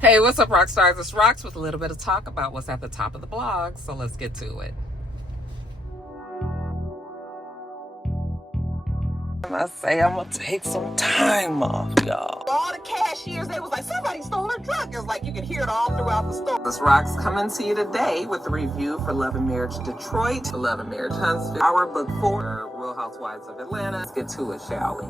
Hey, what's up, Roxstars? It's Rox with a little bit of talk about what's at the top of the blog. So let's get to it. I say I'm gonna take some time off, y'all. All the cashiers, they was like, somebody stole her truck. It's like you could hear it all throughout the store. This Rox coming to you today with a review for Love and Marriage Detroit, Love and Marriage Huntsville, our book 4, Real Housewives of Atlanta. Let's get to it, shall we?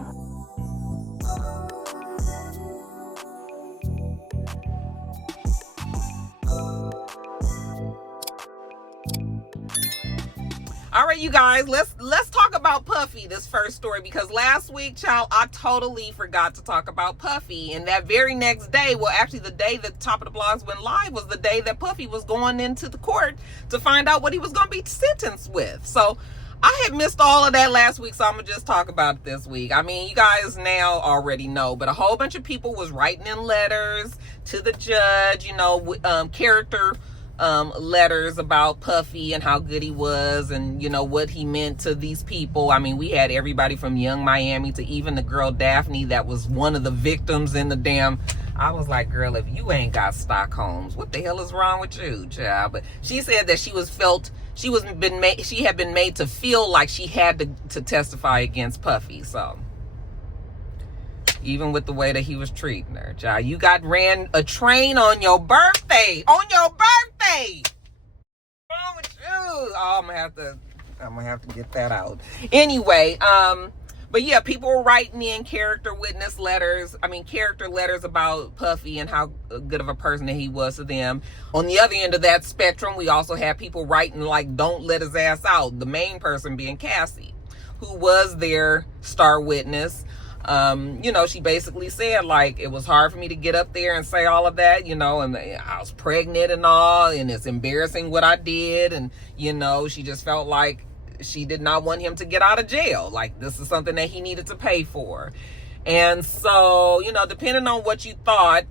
All right, you guys, let's talk about Puffy, this first story, because last week, child, I totally forgot to talk about Puffy. And that very next day, well, actually the day that Top of the Blogs went live was the day that Puffy was going into the court to find out what he was going to be sentenced with. So I had missed all of that last week, so I'm going to just talk about it this week. I mean, you guys now already know, but a whole bunch of people was writing in letters to the judge, you know, character letters about Puffy and how good he was and, you know, what he meant to these people. I mean, we had everybody from Young Miami to even the girl Daphne that was one of the victims in the damn. I was like, girl, if you ain't got Stockholms, what the hell is wrong with you, child? But she said that she had been made to feel like she had to testify against Puffy. So even with the way that he was treating her, child, you ran a train on your birthday. On your birthday! What's wrong with you? Oh, I'm gonna have to get that out. Anyway, but yeah, people were writing in character letters about Puffy and how good of a person that he was to them. On the other end of that spectrum, we also had people writing like, don't let his ass out. The main person being Cassie, who was their star witness. You know, she basically said, like, it was hard for me to get up there and say all of that, you know, and I was pregnant and all, and it's embarrassing what I did. And, you know, she just felt like she did not want him to get out of jail. Like, this is something that he needed to pay for. And so, you know, depending on what you thought,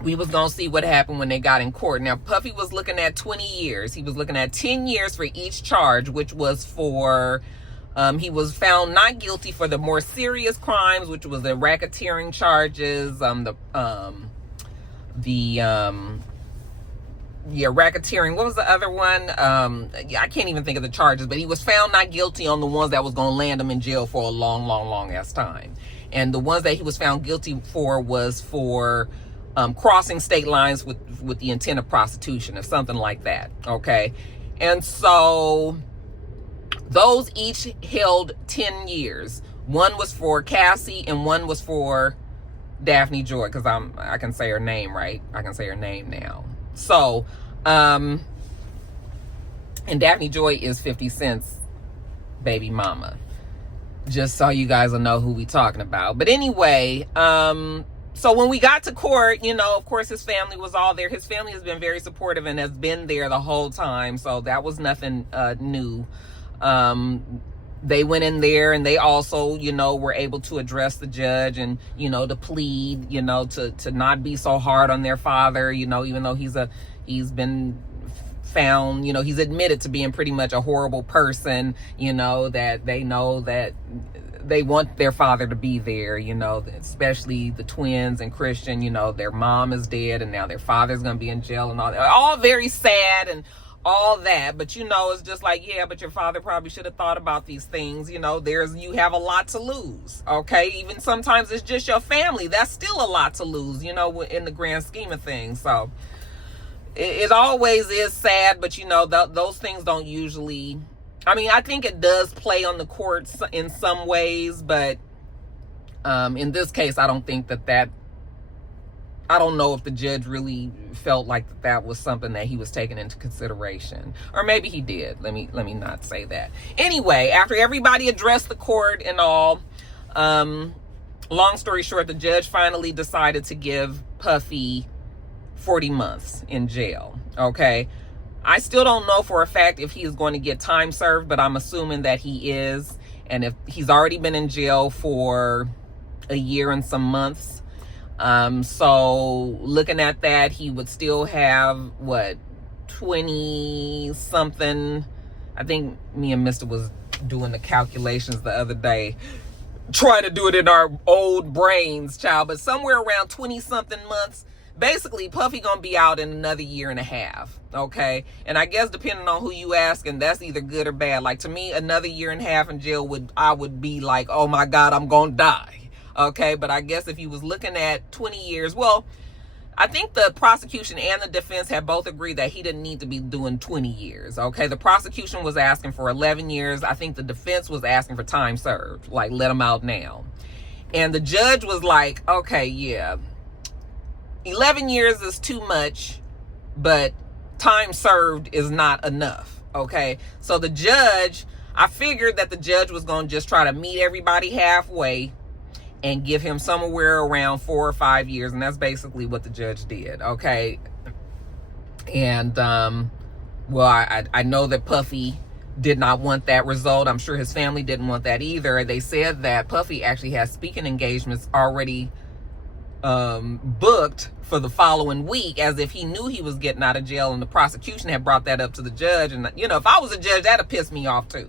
we was going to see what happened when they got in court. Now, Puffy was looking at 20 years. He was looking at 10 years for each charge, which was for... he was found not guilty for the more serious crimes, which was the racketeering charges, racketeering. What was the other one? I can't even think of the charges, but he was found not guilty on the ones that was going to land him in jail for a long ass time. And the ones that he was found guilty for was for crossing state lines with the intent of prostitution or something like that. Okay. And so those each held 10 years. One was for Cassie and one was for Daphne Joy, because I can say her name, right? I can say her name now. So, and Daphne Joy is 50 Cent's baby mama. Just so you guys will know who we talking about. But anyway, so when we got to court, you know, of course, his family was all there. His family has been very supportive and has been there the whole time. So that was nothing new. They went in there and they also, you know, were able to address the judge and, you know, to plead, you know, to not be so hard on their father, you know, even though he's been found, you know, he's admitted to being pretty much a horrible person, you know that they want their father to be there, you know, especially the twins and Christian, you know, their mom is dead and now their father's going to be in jail and all very sad and all that. But, you know, it's just like, yeah, but your father probably should have thought about these things. You know, you have a lot to lose. Okay. Even sometimes it's just your family. That's still a lot to lose, you know, in the grand scheme of things. So it always is sad, but you know, those things don't usually, I mean, I think it does play on the courts in some ways, but, in this case, I don't think I don't know if the judge really felt like that was something that he was taking into consideration, or maybe he did. Let me not say that. Anyway, after everybody addressed the court and all, long story short, the judge finally decided to give Puffy 40 months in jail. Okay. I still don't know for a fact if he is going to get time served, but I'm assuming that he is. And if he's already been in jail for a year and some months, so looking at that, he would still have 20 something. I think me and Mr. was doing the calculations the other day. trying to do it in our old brains, child. But somewhere around 20-something months, basically, Puffy gonna be out in another year and a half, okay? And I guess depending on who you ask, and that's either good or bad. Like, to me, another year and a half in jail I would be like, oh my God, I'm gonna die, okay? But I guess if you was looking at 20 years, well, I think the prosecution and the defense have both agreed that he didn't need to be doing 20 years, okay? The prosecution was asking for 11 years. I think the defense was asking for time served, like, let him out now. And the judge was like, okay, yeah, 11 years is too much, but time served is not enough, okay? So the judge, I figured that the judge was going to just try to meet everybody halfway and give him somewhere around 4 or 5 years, and that's basically what the judge did, okay? And, well, I know that Puffy did not want that result. I'm sure his family didn't want that either. They said that Puffy actually has speaking engagements already booked for the following week, as if he knew he was getting out of jail, and the prosecution had brought that up to the judge. And, you know, if I was a judge, that'd piss me off too.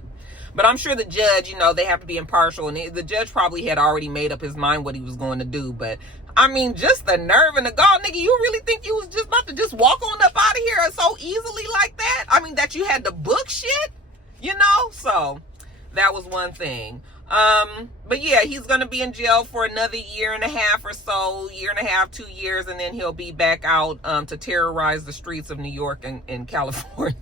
But I'm sure the judge, you know, they have to be impartial, and the judge probably had already made up his mind what he was going to do. But I mean, just the nerve and the gall, nigga, you really think you was just about to just walk on up out of here so easily like that? I mean, that you had to book shit, you know? So that was one thing. But yeah, he's gonna be in jail for another year and a half or so, year and a half, 2 years, and then he'll be back out to terrorize the streets of New York and California.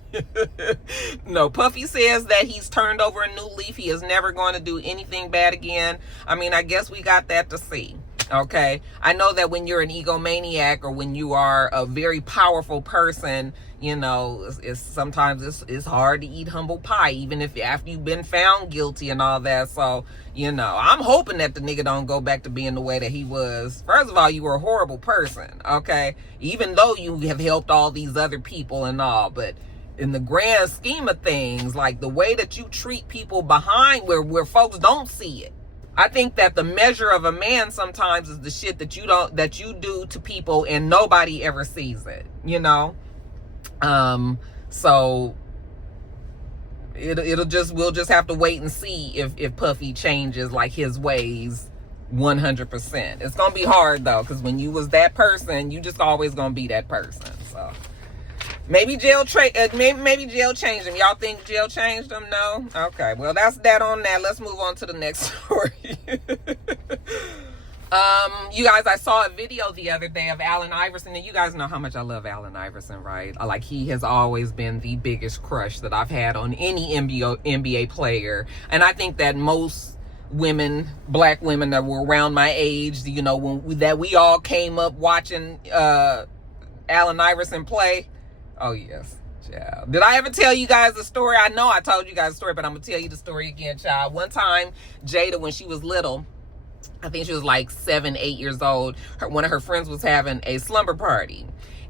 No, Puffy says that he's turned over a new leaf. He is never going to do anything bad again. I mean, I guess we got that to see. Okay, I know that when you're an egomaniac, or when you are a very powerful person, you know, sometimes it's hard to eat humble pie, even if after you've been found guilty and all that. So, you know, I'm hoping that the nigga don't go back to being the way that he was. First of all, you were a horrible person, okay? Even though you have helped all these other people and all, but in the grand scheme of things, like the way that you treat people behind where folks don't see it. I think that the measure of a man sometimes is the shit that you do to people and nobody ever sees it, you know? So we'll just have to wait and see if Puffy changes like his ways 100%. It's gonna be hard though, because when you was that person, you just always gonna be that person. So maybe jail maybe jail changed him. Y'all think jail changed him? No? Okay, well, that's that on that. Let's move on to the next story. You guys, I saw a video the other day of Allen Iverson, and you guys know how much I love Allen Iverson, right? Like, he has always been the biggest crush that I've had on any NBA player. And I think that most women, black women that were around my age, you know, that we all came up watching Allen Iverson play. Oh, yes, child. Did I ever tell you guys the story? I know I told you guys the story, but I'm going to tell you the story again, child. One time, Jada, when she was little, I think she was like 7, 8 years old, one of her friends was having a slumber party.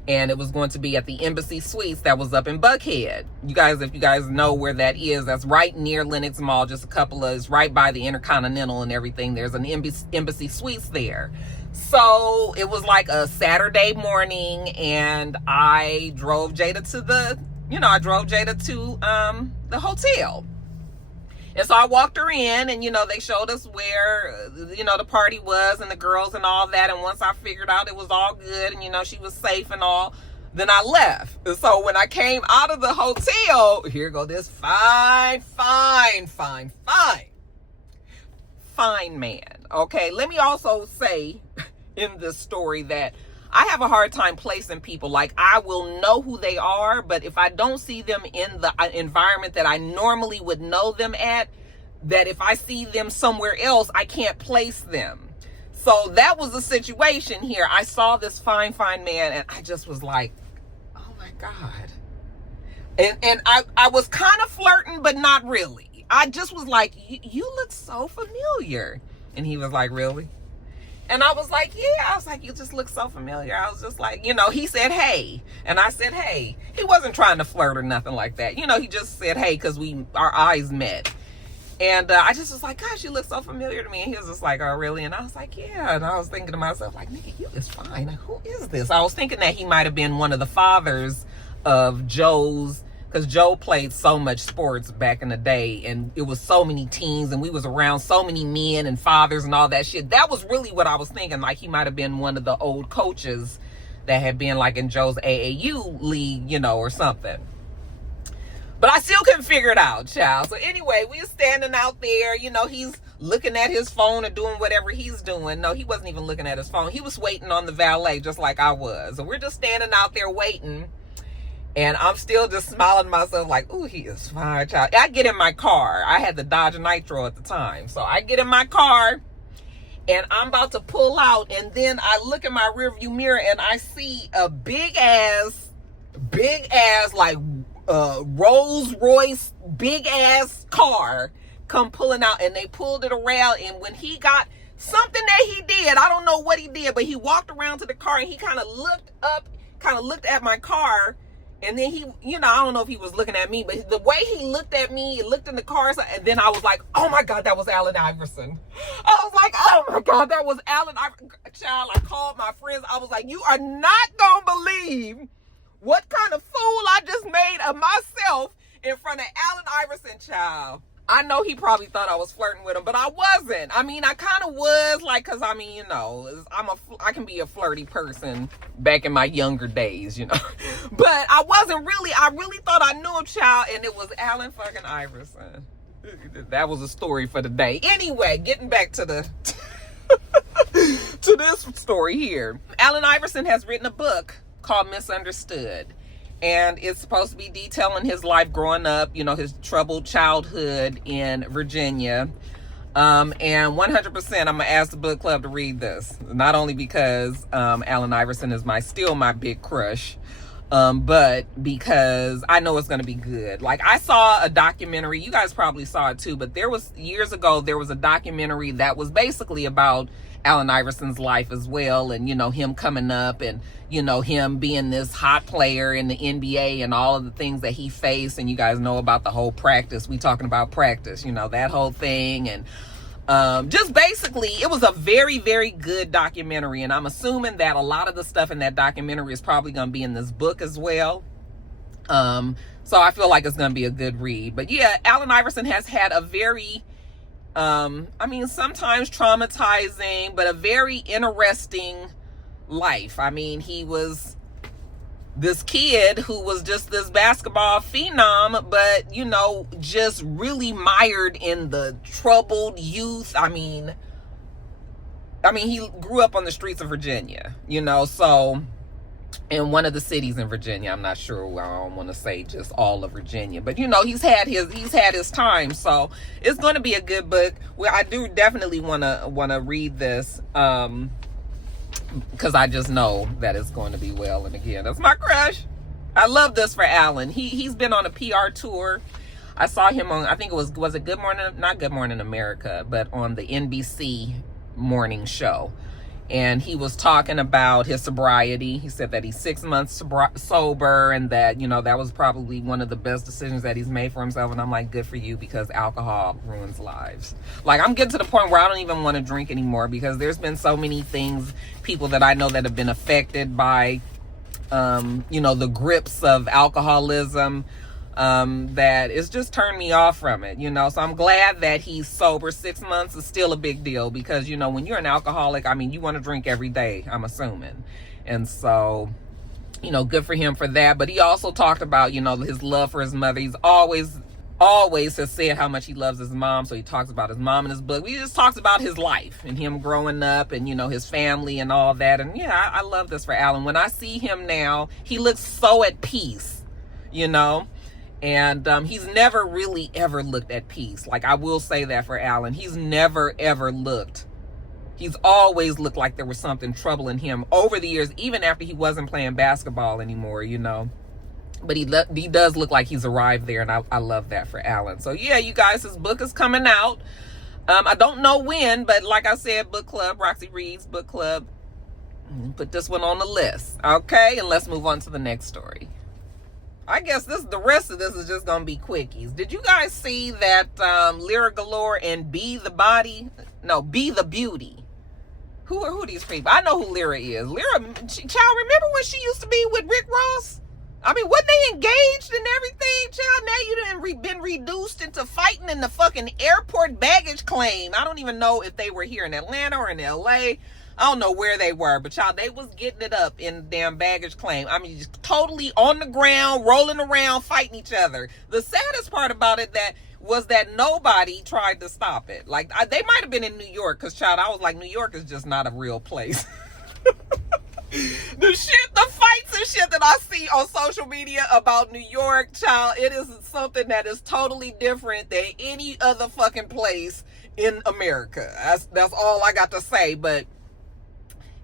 And it was going to be at the Embassy Suites that was up in Buckhead. You guys, if you guys know where that is, that's right near Lenox Mall, just it's right by the Intercontinental and everything. There's an Embassy Suites there. So it was like a Saturday morning, and I drove Jada to the hotel. And so I walked her in, and, you know, they showed us where, you know, the party was and the girls and all that. And once I figured out it was all good and, you know, she was safe and all, then I left. And so when I came out of the hotel, here go this fine man. Okay, let me also say in this story that I have a hard time placing people. Like, I will know who they are, but if I don't see them in the environment that I normally would know them at, that if I see them somewhere else, I can't place them. So that was the situation here. I saw this fine man, and I just was like, oh my God. And I was kind of flirting, but not really. I just was like, you look so familiar. And he was like, really? And I was like, yeah. I was like, you just look so familiar. I was just like, you know, he said, hey. And I said, hey. He wasn't trying to flirt or nothing like that. You know, he just said, hey, because our eyes met. And I just was like, gosh, you look so familiar to me. And he was just like, oh, really? And I was like, yeah. And I was thinking to myself, like, nigga, you is fine. Like, who is this? I was thinking that he might have been one of the fathers of Joe's because Joe played so much sports back in the day, and it was so many teams, and we was around so many men and fathers and all that shit. That was really what I was thinking. Like, he might have been one of the old coaches that had been like in Joe's AAU league, you know, or something. But I still couldn't figure it out, child. So anyway, we were standing out there, you know, he's looking at his phone or doing whatever he's doing. No, he wasn't even looking at his phone. He was waiting on the valet just like I was. So we're just standing out there waiting. And I'm still just smiling to myself like, ooh, he is fine, child. I get in my car. I had the Dodge Nitro at the time. So I get in my car and I'm about to pull out. And then I look in my rearview mirror and I see a big ass, like Rolls Royce, big ass car come pulling out. And they pulled it around. And when he got something that he did, I don't know what he did, but he walked around to the car and he kind of looked at my car. And then he, you know, I don't know if he was looking at me, but the way he looked at me, he looked in the car, and then I was like, oh my God, that was Allen Iverson. I was like, oh my God, that was Allen Iverson. Child, I called my friends. I was like, you are not going to believe what kind of fool I just made of myself in front of Allen Iverson, child. I know he probably thought I was flirting with him, but I wasn't. I mean, I kind of was, like, because, I mean, you know, I can be a flirty person back in my younger days, you know. But I wasn't really. I really thought I knew him, child, and it was Allen fucking Iverson. That was a story for the day. Anyway, getting back to the to this story here. Allen Iverson has written a book called Misunderstood. And it's supposed to be detailing his life growing up, you know, his troubled childhood in Virginia. And 100% I'm going to ask the book club to read this. Not only because Allen Iverson is still my big crush, but because I know it's going to be good. Like, I saw a documentary. You guys probably saw it too, but years ago, there was a documentary that was basically about Allen Iverson's life as well, and, you know, him coming up, and, you know, him being this hot player in the NBA and all of the things that he faced. And you guys know about the whole practice. We talking about practice, you know, that whole thing. And just basically, it was a very, very good documentary. And I'm assuming that a lot of the stuff in that documentary is probably going to be in this book as well. So I feel like it's going to be a good read. But yeah, Allen Iverson has had a very I mean, sometimes traumatizing, but a very interesting life. I mean, he was this kid who was just this basketball phenom, but, you know, just really mired in the troubled youth. I mean, he grew up on the streets of Virginia, you know, so in one of the cities in Virginia. I'm not sure. I don't want to say just all of Virginia, but, you know, he's had his time. So it's going to be a good book. Well, I do definitely want to read this because I just know that it's going to be well. And again, that's my crush. I love this for Allen. He's been on a PR tour. I saw him on, I think it was it Good Morning, not Good Morning America, but on the NBC morning show. And he was talking about his sobriety. He said that he's 6 months sober, and that, you know, that was probably one of the best decisions that he's made for himself. And I'm like, good for you, because alcohol ruins lives. Like, I'm getting to the point where I don't even want to drink anymore, because there's been so many things, people that I know that have been affected by, you know, the grips of alcoholism, that it's just turned me off from it, you know. So I'm glad that he's sober. 6 months is still a big deal, because, you know, when you're an alcoholic, I mean, you want to drink every day, I'm assuming. And so, you know, good for him for that. But he also talked about, you know, his love for his mother. He's always has said how much he loves his mom. So he talks about his mom in his book. He just talks about his life and him growing up, and, you know, his family and all that. And yeah, I love this for Allen. When I see him now, he looks so at peace, you know. And he's never really ever looked at peace. Like, I will say that for Allen. He's never ever looked. He's always looked like there was something troubling him over the years, even after he wasn't playing basketball anymore, you know. But he does look like he's arrived there, and I love that for Allen. So yeah, you guys, his book is coming out. I don't know when, but like I said, book club, Roxy Reads Book Club. Put this one on the list. Okay, and let's move on to the next story. I guess the rest of this is just gonna be quickies. Did you guys see that Lyra Galore and Be the Beauty? Who are these people? I know who Lyra is. Lyra, child, remember when she used to be with Rick Ross? I mean, wasn't they engaged and everything, child? Now you done been reduced into fighting in the fucking airport baggage claim. I don't even know if they were here in Atlanta or in LA. I don't know where they were, but child, they was getting it up in the damn baggage claim. I mean, just totally on the ground, rolling around, fighting each other. The saddest part about it was that nobody tried to stop it. Like, they might have been in New York, because, child, I was like, New York is just not a real place. The fights and shit that I see on social media about New York, child, it is something that is totally different than any other fucking place in America. That's all I got to say. But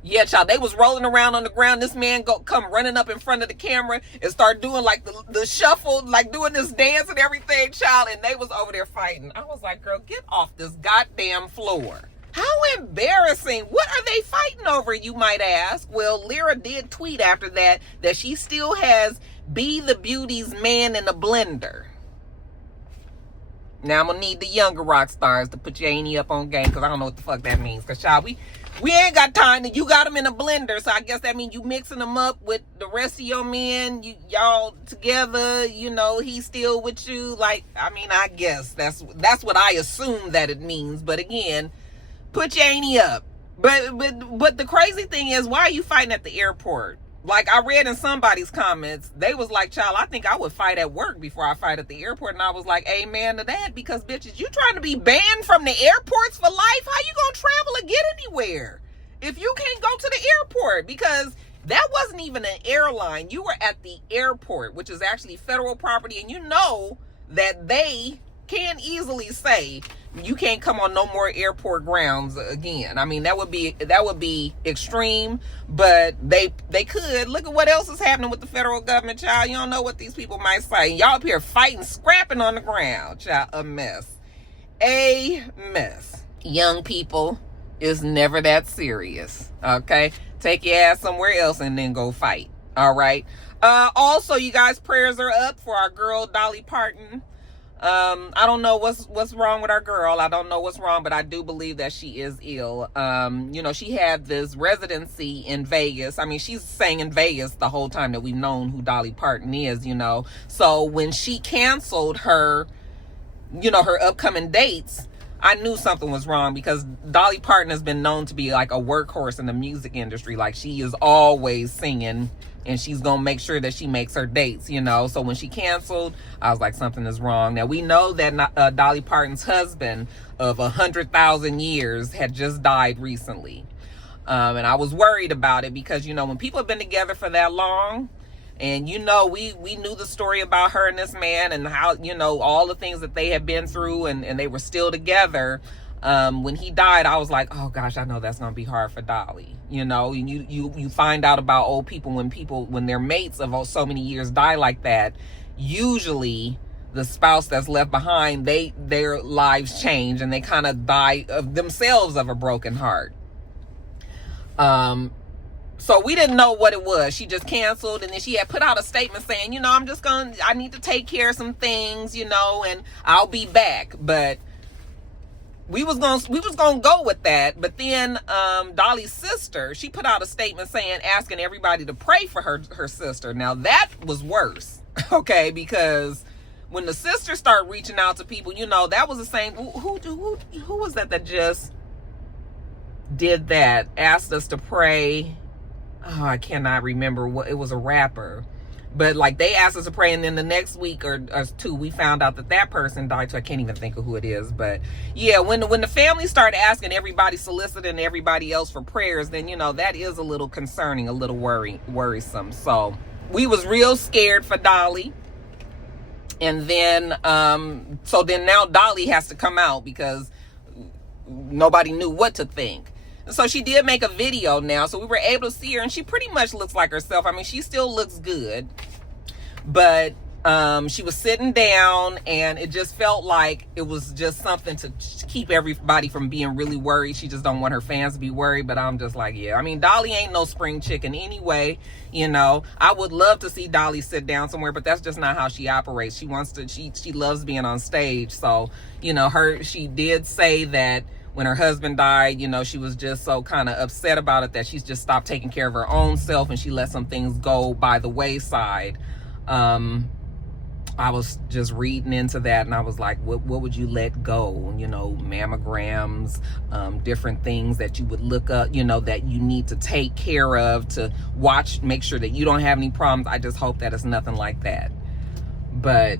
yeah, child, they was rolling around on the ground. This man come running up in front of the camera and start doing like the shuffle, like doing this dance and everything, child, and they was over there fighting. I was like, girl, get off this goddamn floor. How embarrassing. What are they fighting over, you might ask? Well, Lyra did tweet after that she still has Be the Beauty's man in a blender. Now, I'm going to need the younger rock stars to put your auntie up on game, because I don't know what the fuck that means. Because, child, we ain't got time. You got them in a blender, so I guess that means you mixing them up with the rest of your men. Y'all together, he's still with you. Like, I mean, I guess that's what I assume that it means. But again, put your auntie up. But the crazy thing is, why are you fighting at the airport? Like, I read in somebody's comments, they was like, child, I think I would fight at work before I fight at the airport. And I was like, amen to that, because bitches, you trying to be banned from the airports for life? How you gonna travel or get anywhere if you can't go to the airport? Because that wasn't even an airline. You were at the airport, which is actually federal property, and you know that they can easily say you can't come on no more airport grounds again. I mean, that would be extreme, but they could. Look at what else is happening with the federal government, child. You don't know what these people might say. Y'all up here fighting, scrapping on the ground, child. A mess. Young people is never that serious. Okay, take your ass somewhere else and then go fight. All right. Also, you guys, prayers are up for our girl Dolly Parton. I don't know what's wrong with our girl. I don't know what's wrong, but I do believe that she is ill. She had this residency in Vegas. I mean, she's sang in Vegas the whole time that we've known who Dolly Parton is, So when she canceled her upcoming dates, I knew something was wrong, because Dolly Parton has been known to be like a workhorse in the music industry. Like, she is always singing, and she's gonna make sure that she makes her dates, So when she canceled, I was like, something is wrong. Now, we know that Dolly Parton's husband of 100,000 years had just died recently. And I was worried about it because, when people have been together for that long, and we knew the story about her and this man, and how, all the things that they had been through, and they were still together. When he died, I was like, oh gosh, I know that's gonna be hard for Dolly. You find out about old people when their mates of so many years die like that. Usually the spouse that's left behind, their lives change, and they kind of die of themselves of a broken heart. So we didn't know what it was. She just canceled, and then she had put out a statement saying, I need to take care of some things, and I'll be back. But we was gonna go with that. But then Dolly's sister, she put out a statement asking everybody to pray for her sister. Now that was worse, okay? Because when the sister started reaching out to people, that was the same. Who was that just did that? Asked us to pray. Oh, I cannot remember what it was. A rapper. But like, they asked us to pray, and then the next week or two, we found out that person died. So I can't even think of who it is. But yeah, when the family started asking everybody, soliciting everybody else for prayers, then that is a little concerning, a little worrisome. So we was real scared for Dolly. And then so then now Dolly has to come out because nobody knew what to think. So she did make a video now, so we were able to see her, and she pretty much looks like herself. I mean, she still looks good, but she was sitting down, and it just felt like it was just something to keep everybody from being really worried. She just don't want her fans to be worried, but I'm just like, yeah. I mean, Dolly ain't no spring chicken anyway, I would love to see Dolly sit down somewhere, but that's just not how she operates. She loves being on stage. So, she did say that when her husband died, she was just so kind of upset about it that she's just stopped taking care of her own self, and she let some things go by the wayside. I was just reading into that, and I was like, what would you let go? You know, mammograms, different things that you would look up, you know, that you need to take care of to watch, make sure that you don't have any problems. I just hope that it's nothing like that. But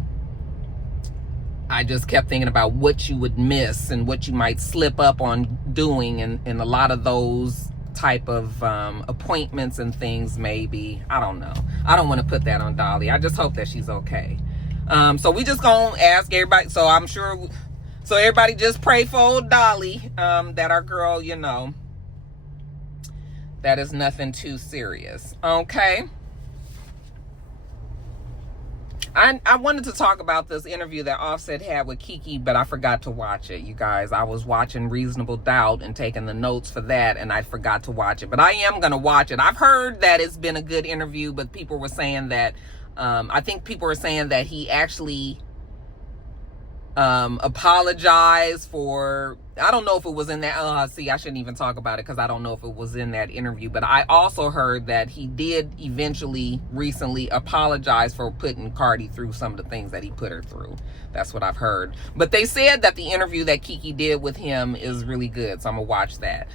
I just kept thinking about what you would miss and what you might slip up on doing, and a lot of those type of appointments and things. Maybe, I don't know, I don't want to put that on Dolly. I just hope that she's okay. So we just gonna ask everybody, so I'm sure, so everybody just pray for old Dolly, that our girl, you know, that is nothing too serious. Okay. I wanted to talk about this interview that Offset had with Kiki, but I forgot to watch it, you guys. I was watching Reasonable Doubt and taking the notes for that, and I forgot to watch it. But I am going to watch it. I've heard that it's been a good interview, but people were saying that, I think people were saying that he actually apologized for, I don't know if it was in that, see, I shouldn't even talk about it because I don't know if it was in that interview, but I also heard that he did eventually recently apologize for putting Cardi through some of the things that he put her through. That's what I've heard. But they said that the interview that Kiki did with him is really good, so I'm gonna watch that.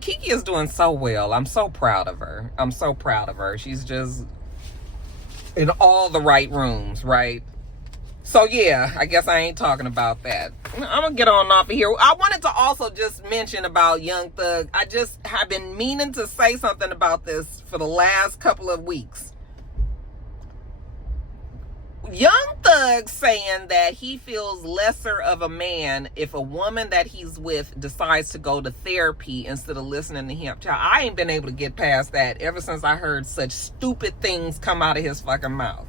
Kiki is doing so well. I'm so proud of her. I'm so proud of her. She's just in all the right rooms, right? So yeah, I guess I ain't talking about that. I'm gonna get on off of here. I wanted to also just mention about Young Thug. I just have been meaning to say something about this for the last couple of weeks. Young Thug saying that he feels lesser of a man if a woman that he's with decides to go to therapy instead of listening to him. Child, I ain't been able to get past that ever since I heard such stupid things come out of his fucking mouth.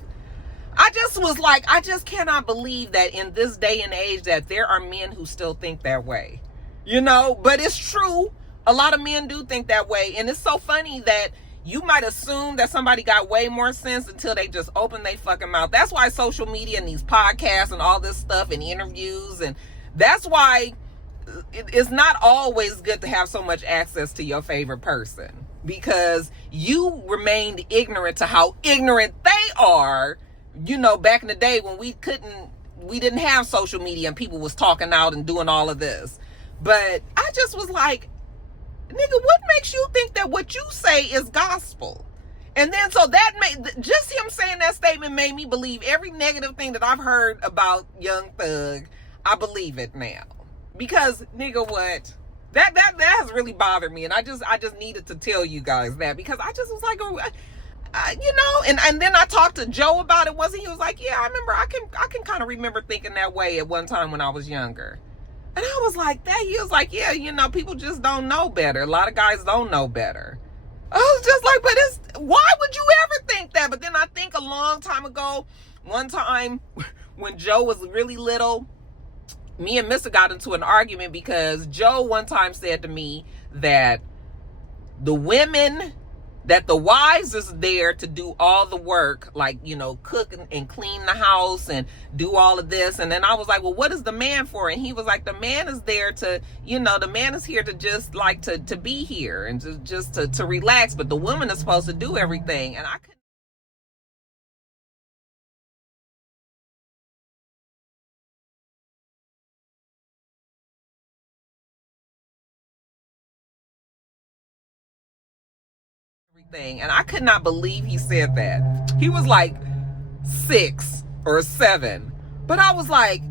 I just was like, I just cannot believe that in this day and age that there are men who still think that way. You know, but it's true. A lot of men do think that way. And it's so funny that you might assume that somebody got way more sense until they just open their fucking mouth. That's why social media and these podcasts and all this stuff and interviews, and that's why it's not always good to have so much access to your favorite person, because you remained ignorant to how ignorant they are. You know, back in the day when we didn't have social media and people was talking out and doing all of this. But I just was like, nigga, what makes you think that what you say is gospel? And then so that made, just him saying that statement made me believe every negative thing that I've heard about Young Thug. I believe it now. Because nigga, what? That has really bothered me, and I just needed to tell you guys that, because I just was like, oh, you know, and then I talked to Joe about it. He was like, yeah, I remember, I can kind of remember thinking that way at one time when I was younger. And I was like, that, he was like, yeah, you know, people just don't know better. A lot of guys don't know better. I was just like, but why would you ever think that? But then I think a long time ago, one time when Joe was really little, me and Mr. got into an argument because Joe one time said to me that the wives is there to do all the work, like, you know, cook and clean the house and do all of this. And then I was like, well, what is the man for? And he was like, the man is there to, you know, the man is here to just like to be here and to relax, but the woman is supposed to do everything. And I couldn't. And I could not believe he said that. He was like 6 or 7. But I was like,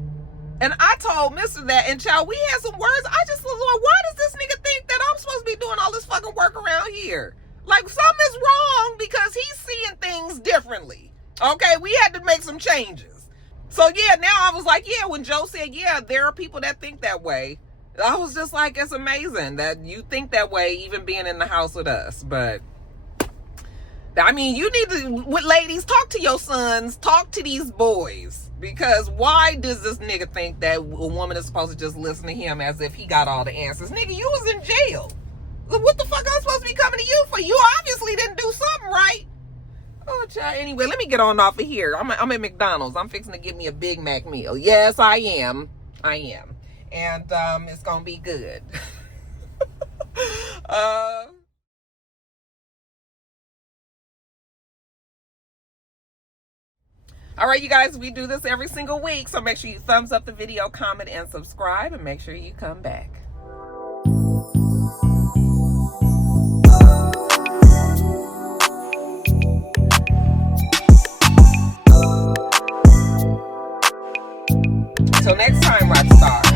and I told Mr. that, and child, we had some words. I just was like, why does this nigga think that I'm supposed to be doing all this fucking work around here? Like, something is wrong because he's seeing things differently. Okay, we had to make some changes. So yeah, now I was like, yeah, when Joe said, yeah, there are people that think that way, I was just like, it's amazing that you think that way, even being in the house with us. But I mean, you need to, ladies, talk to your sons, talk to these boys, because why does this nigga think that a woman is supposed to just listen to him as if he got all the answers? Nigga, you was in jail. What the fuck I'm supposed to be coming to you for? You obviously didn't do something right. Oh, child. Anyway, let me get on off of here. I'm at McDonald's. I'm fixing to get me a Big Mac meal. Yes, I am. And it's gonna be good. All right, you guys, we do this every single week. So make sure you thumbs up the video, comment, and subscribe. And make sure you come back. Till next time, Rockstar.